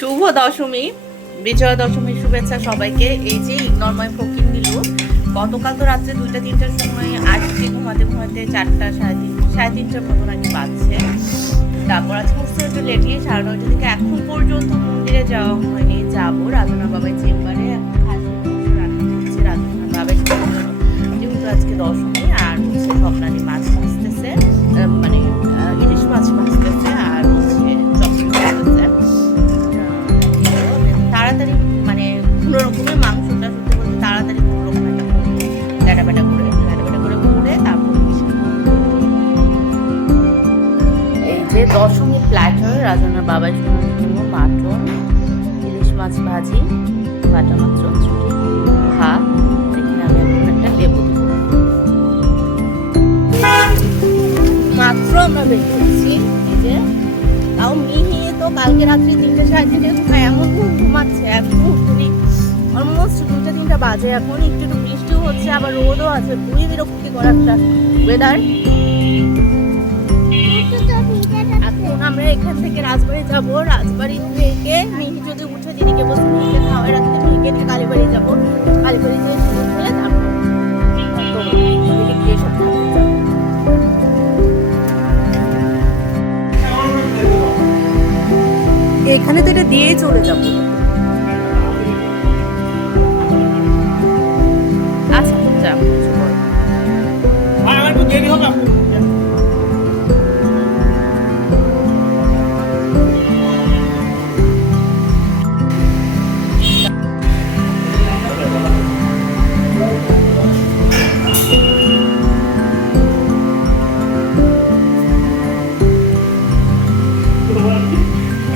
শুভ দশমী, বিজয়া দশমীর শুভেচ্ছা সবাইকে। এই যে ইগনরময় ফকির নিল গতকাল তো রাত্রে 2টা-3টার সময় আসছি, ঘুমাতে ঘুমাতে 4টা সাড়ে তিনটার মতো নাকি বাজছে। তারপর আজকে উঠছে একটু লেটলি, 9:30 থেকে এখন পর্যন্ত মন্দিরে যাওয়া হয়নি। যাবো রাজনার বাবাই চেম্বারে, রান্না হচ্ছে রাজনার বাবাই জন্য, যেহেতু আজকে দশমী। আর হচ্ছে স্বপ্নালী মাছ ভাজতেছে, মানে ইলিশ মাছ ভাজতেছে, আর হচ্ছে চপড়ি ভাজতেছে। তাড়াতাড়ি মানে কোনো রকমের মাংসটা সত্যি বলতে তাড়াতাড়ি কোনো রকম একটা ল্যাটাপ্যাটা করে তারপর এই যে দশমী প্ল্যাটার রাজনার বাবার জন্য মাটন, ইলিশ মাছ ভাজি, বাটা মাছ চচ্চড়ি, ভাত। এখানে আমি এখন একটা লেবু দিব। মাত্র আমরা বের করছি। এই যে তাও মিহি তো কালকে রাত্রি 3-3:30 এমন ঘুমাচ্ছে, এখন অলমোস্ট 2টা-3টা বাজে। এখন একটু একটু বৃষ্টিও হচ্ছে, আবার রোদও আছে। খুবই বিরক্তিকর একটা ওয়েদার। এখন আমরা এখান থেকে রাজবাড়ি যাব। রাজবাড়ি থেকে মিহি যদি উঠে দিদিকে বসে মিহিকে খাওয়াই রাখতে, মিহিকে নিয়ে কালীবাড়ি যাবো। কালীবাড়ি যেয়ে শুরু হলে তারপর দিদিকে সব থাকতে যাবো। এখানে তো এটা দিয়েই চলে যাবো। আচ্ছা যা কিছু বল। আমার তো দেরি হবে।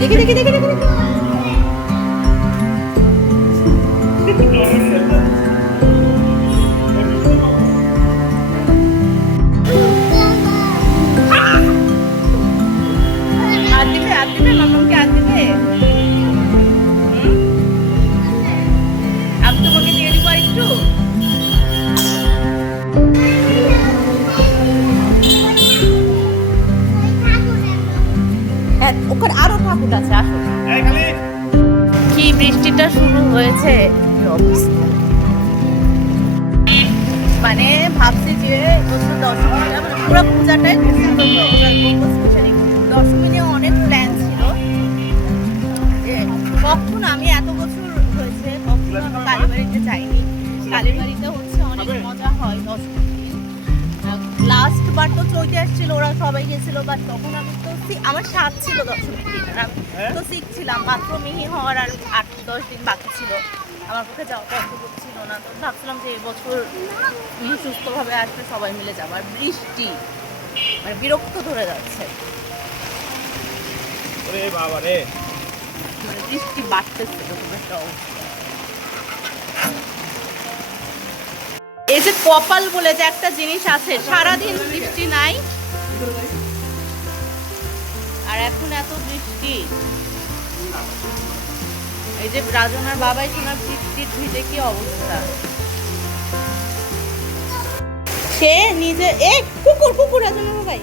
দেখে দেখে দেখে দেখে মামাকে আর দিবে। আমি তোমাকে দিয়ে দিব আর একটু। হ্যাঁ, ওখানে আরো ঠাকুর আছে, আসো। কি বৃষ্টিটা শুরু হয়েছে, কি অবস্থা। মানে ভাবছি যে বছর দশমী, মানে পুরো পূজাটাই স্পেশালি দশমী নিয়ে অনেক প্ল্যান ছিল। কখন আমি এত বছর হয়েছে কখনো আমি কালীবাড়িতে যাইনি। কালীবাড়িতে হচ্ছে অনেক মজা হয় দশমীর দিন। লাস্ট বার তো চৈতে আসছিল, ওরা সবাই গেছিল, বাট তখন আমি তো আমার সাথ ছিল দশমীর দিন, আর আমি তো শিখছিলাম। মাত্র মিহি হওয়ার আর 8-10 দিন বাকি ছিল। আমার পক্ষে যাওয়া পসিবল ছিল না, তো ভাবছিলাম যে এবছর মিহি সুস্থভাবে আসবে, সবাই মিলে যাবো। আর বৃষ্টি মানে বিরক্ত ধরে যাচ্ছে, মানে বৃষ্টি বাড়তেছে এরকম একটা অবস্থা। এই যে কপাল বলে যে একটা জিনিস আছে, সারাদিন বৃষ্টি নাই, আর এখন এত বৃষ্টি। এই যে রাজনার বাবাই শোনার বৃষ্টির ভিজে কি অবস্থা। সে নিজে কুকুর রাজনার বাবাই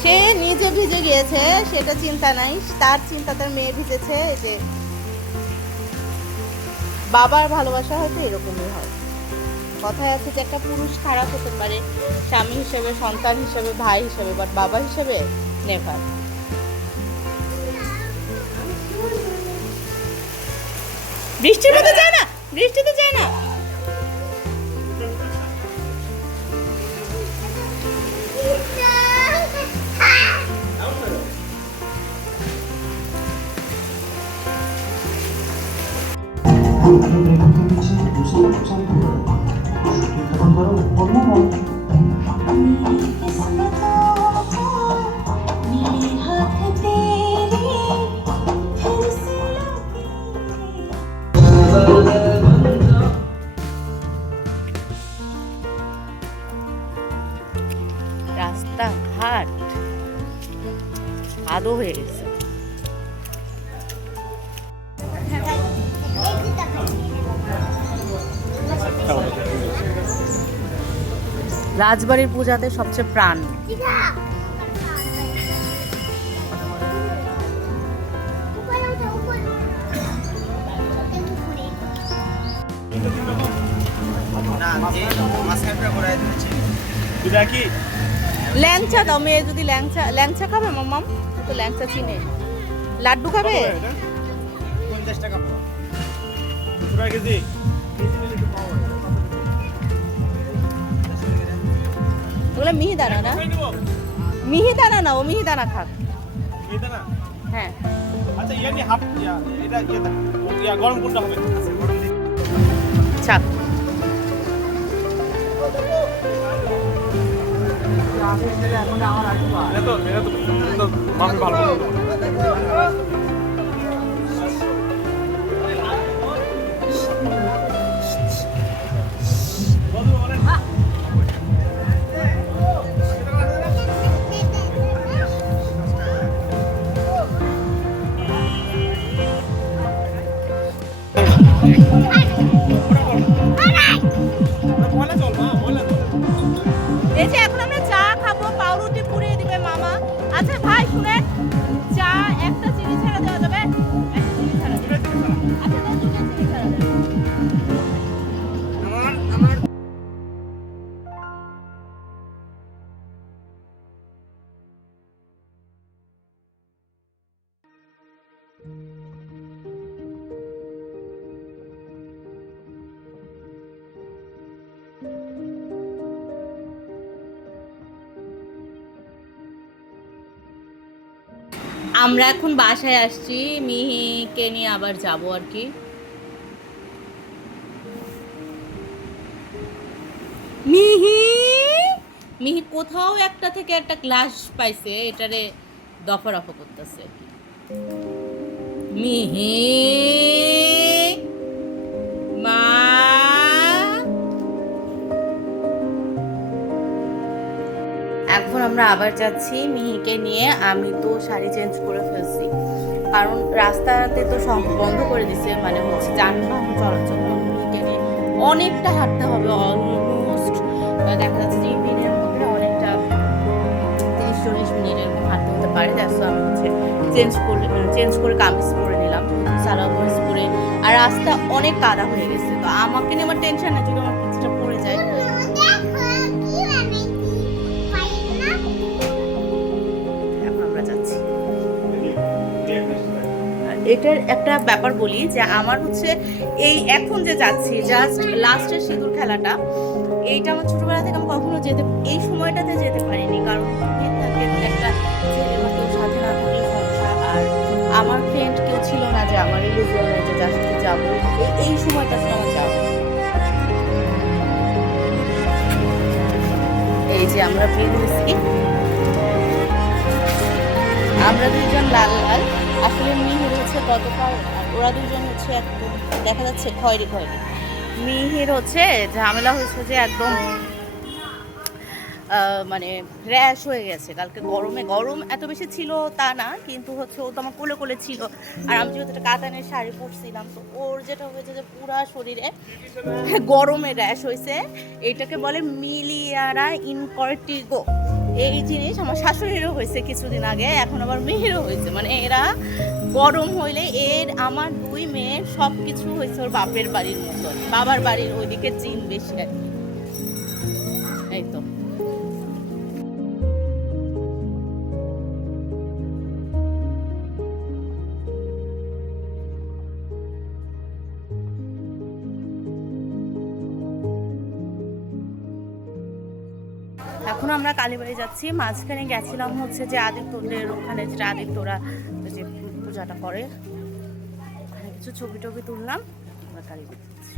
সে নিজে ভিজে গিয়েছে, সেটা চিন্তা নাই, তার চিন্তা তার মেয়ে ভিজেছে। এই যে বাবার ভালোবাসা হয়তো এরকমই হয়। কথায় আছে যে একটা পুরুষ খারাপ হতে পারে স্বামী হিসেবে, সন্তান হিসেবে, ভাই হিসেবে, বাট বাবা হিসেবে নেভার। বৃষ্টির মধ্যে যায় না, বৃষ্টিতে যায় না। রাস্তাঘাট আদো হয়ে গেছে। রাজবাড়ির পূজাতে সবচেয়ে প্রাণ। দুটা কি ল্যাংচা দাও, মেয়ে যদি ল্যাংচা ল্যাংচা খাবে মাম্মাম, ও তো ল্যাংচা চিনে। লাড্ডু খাবে? 50 টাকা পাওয়া 2 টাকা কেজি ওগুলো মিহিদানা না, মিহিদানা না, ও মিহিদানা খাক। এটা না হ্যাঁ আচ্ছা ইয়ানি হাফ ইয়া এটা ইয়া গরম কোনটা হবে গরম দিই চাক। এটা তো মাছ ভালো বলা চল মা বলা চল এই যে এখন আমরা চা খাবো, পাউরুটি পুড়িয়ে দিবে মামা। আচ্ছা ভাই শুনেন, চা একটা চিনি ছাড়া দেওয়া যাবে? একটা চিনি ছাড়া দেবে। আচ্ছা তাহলে দুটো চিনি ছাড়া দেবে। আমার আমরা এখন বাসায় আসছি, মিহিকে নিয়ে আবার যাব আর কি। মিহি মিহি কোথাও একটা থেকে একটা গ্লাস পাইছে, এটারে দফা রফা করতেছে আর কি। মিহি মা, এখন আমরা আবার যাচ্ছি মিহিকে নিয়ে। আমি তো শাড়ি চেঞ্জ করে ফেলছি, কারণ রাস্তাতে তো সব বন্ধ করে দিছে, মানে হচ্ছে যানবাহন চলাচল। মিহিকে নিয়ে অনেকটা হাঁটতে হবে, অলমোস্ট দেখা যাচ্ছে যে দিনের মধ্যে অনেকটা 30-40 মিনিট এরকম হাঁটতে হতে পারে। দ্যাটস আমি হচ্ছে চেঞ্জ করে কামিজ পরে নিলাম, সালোয়ার পরে। আর রাস্তা অনেক কাদা হয়ে গেছে, তো আমাকে নিয়ে আমার টেনশন না, যদি আমার পিছটা পড়ে যায়। এটার একটা ব্যাপার বলি যে আমার হচ্ছে এই এখন যে যাচ্ছি জাস্ট লাস্টের সিঁদুর খেলাটা, এইটা আমার ছোটবেলা থেকে আমি কখনো এই সময়টাতে যেতে পারিনি, কারণ থাকে একটা ছেলে বা কেউ সাথে না থাকলে সমস্যা। আর আমার ফ্রেন্ড কেউ ছিল না যে আমার রিলিজিয়নে যে যার সাথে যাবো, এই সময়টা আমার যাবো। এই যে আমরা বের হয়েছি, আমরা দুইজন লাল লাল, আসলে মিহির হচ্ছে গতকাল, ওরা দুজন হচ্ছে একদম দেখা যাচ্ছে খয়েরি খয়েরি। মিহির হচ্ছে ঝামেলা হয়েছে যে একদম মানে র্যাশ হয়ে গেছে কালকে গরম এত বেশি ছিল তা না, কিন্তু হচ্ছে ও তো আমার কোলে কোলে ছিল, আর আমি যেহেতু একটা কাতানের শাড়ি পরছিলাম, তো ওর যেটা হয়েছে যে পুরা শরীরে গরমে র্যাশ হয়েছে। এইটাকে বলে মিলিয়ারা ইনকর্টিগো। এই জিনিস আমার শাশুড়িরও হয়েছে কিছুদিন আগে, এখন আবার মেয়েরও হয়েছে। মানে এরা গরম হইলে আমার 2 মেয়ের সব কিছু হয়েছে ওর বাপের বাড়ির মতন, বাবার বাড়ির ওইদিকে জিন বেশি আর কি। এই তো এখন আমরা কালীবাড়ি যাচ্ছি। মাঝখানে গেছিলাম হচ্ছে যে আদিত্যদের ওখানে, যেটা আদিত্যরা যে পূজাটা করে, ওখানে কিছু ছবি টবি তুললাম। আমরা কালীবাড়ি যাচ্ছি।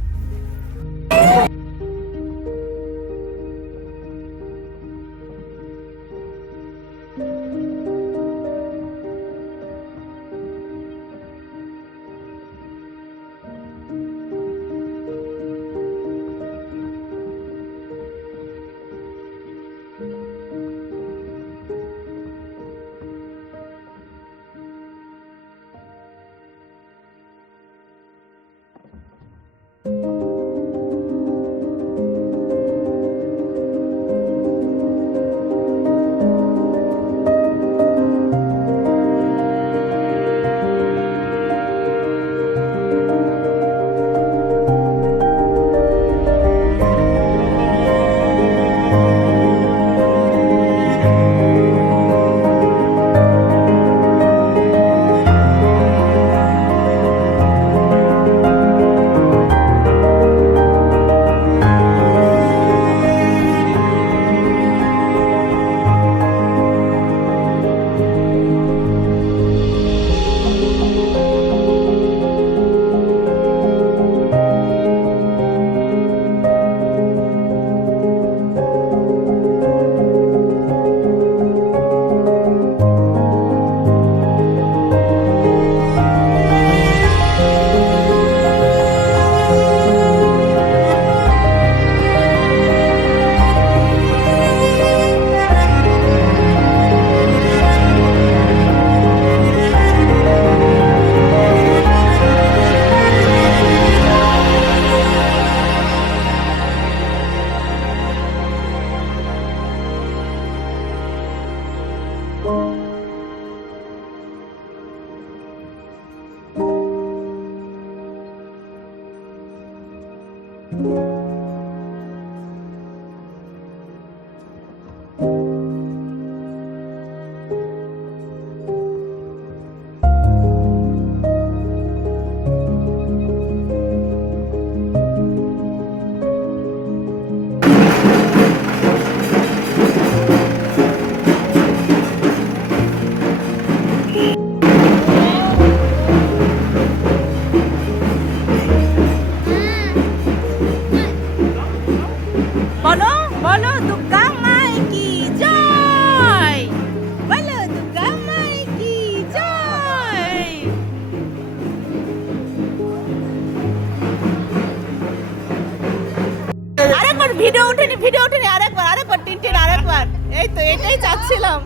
ভিডিও ওঠেনি আরেকবার টিনটিন আরেকবার। এই তো এটাই চাচ্ছিলাম।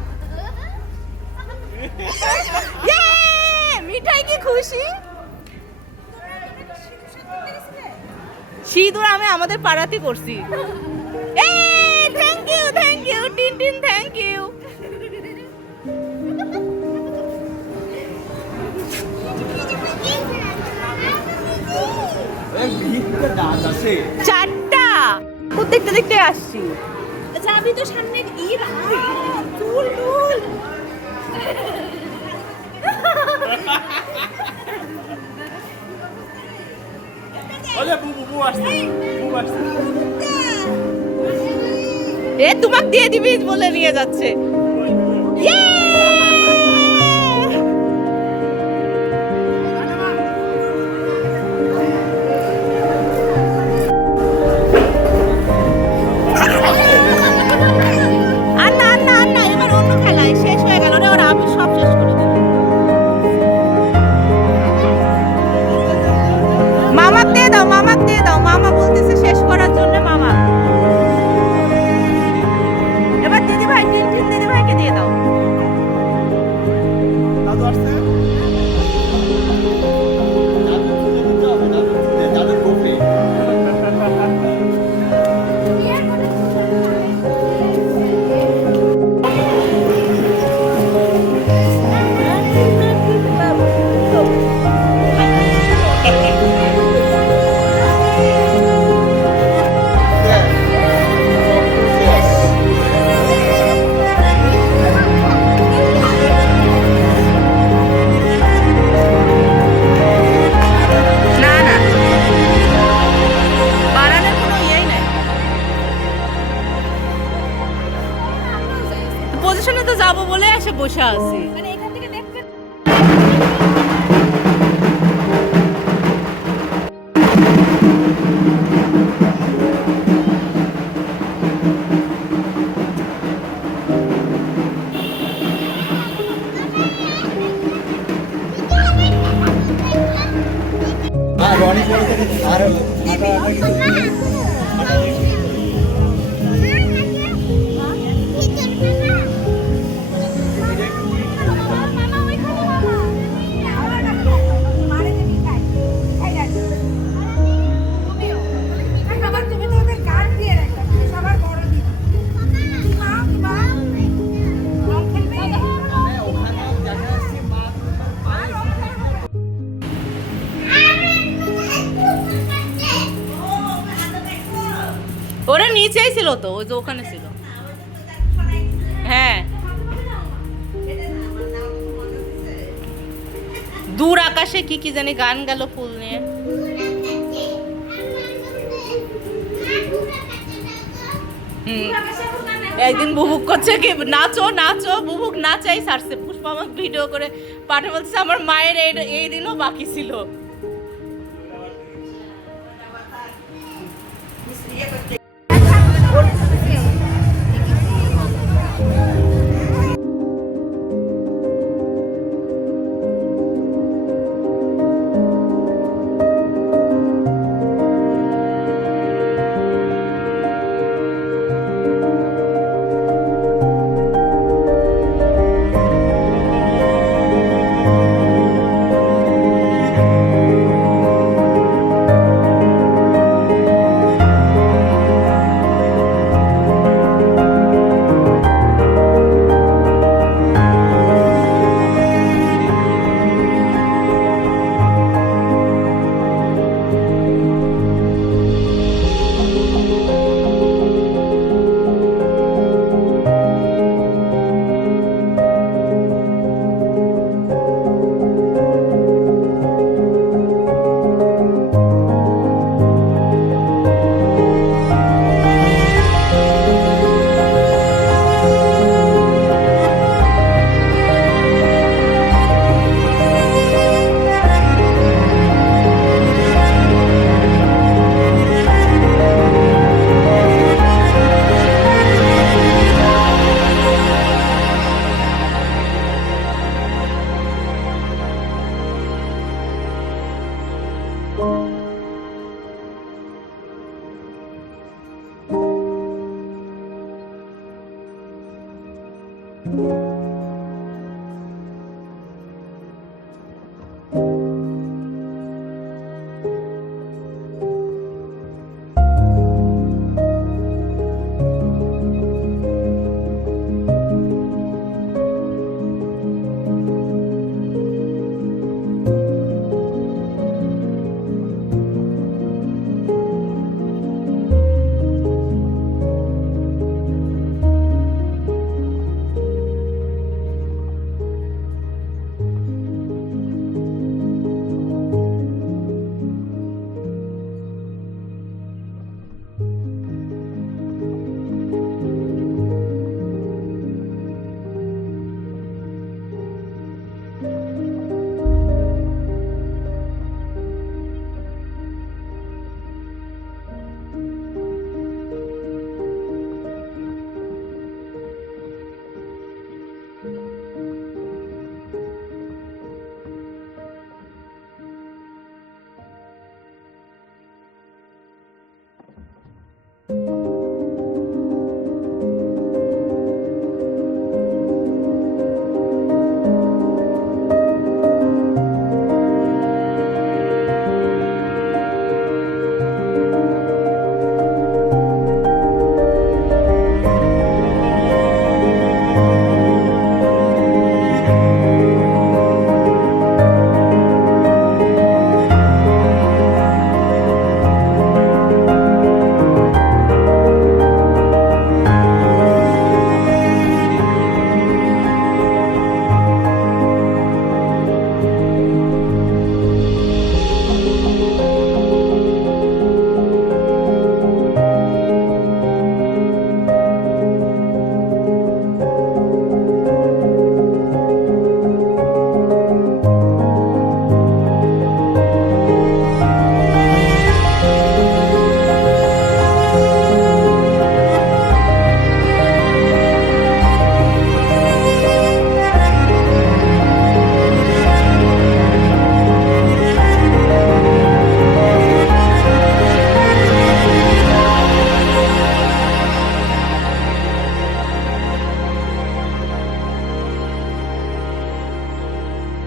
মিঠাই কি খুশি। সিঁদুর আমি আমাদের পাড়াতে করছি। Thank you Tintin, thank you. চারটা দেখতে দেখতে আসছি। যাবি তো সামনে চুল টুল ওলে বুবু আসছে, বুবু আসছে। এ তোমাকে দিয়ে দিবি বলে নিয়ে যাচ্ছে। আন্না এবার অন্য খেলায় শেষ হয়ে গেল রে, ওরা আমি সব শেষ করে দিল। মামাকে দিয়ে দাও, মামা বলতেছে শেষ করার জন্য। মামা এবার দিদি ভাইকে দিয়ে দাও। দাদু আসছে। পজিশনে তো যাবো বলে এসে বসে আছি। মানে এখান থেকে দেখতে ওরা নিচেই ছিল তো, ওই যে ওখানে ছিল। হ্যাঁ দূর আকাশে কি জানি গান গেল ফুল নিয়ে। একদিন বুবুক করছে কি নাচো বুবুক নাচাই সারছে। পুষ্পা আমাকে ভিডিও করে পাঠে বলছে আমার মায়ের এই দিনও বাকি ছিল।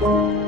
না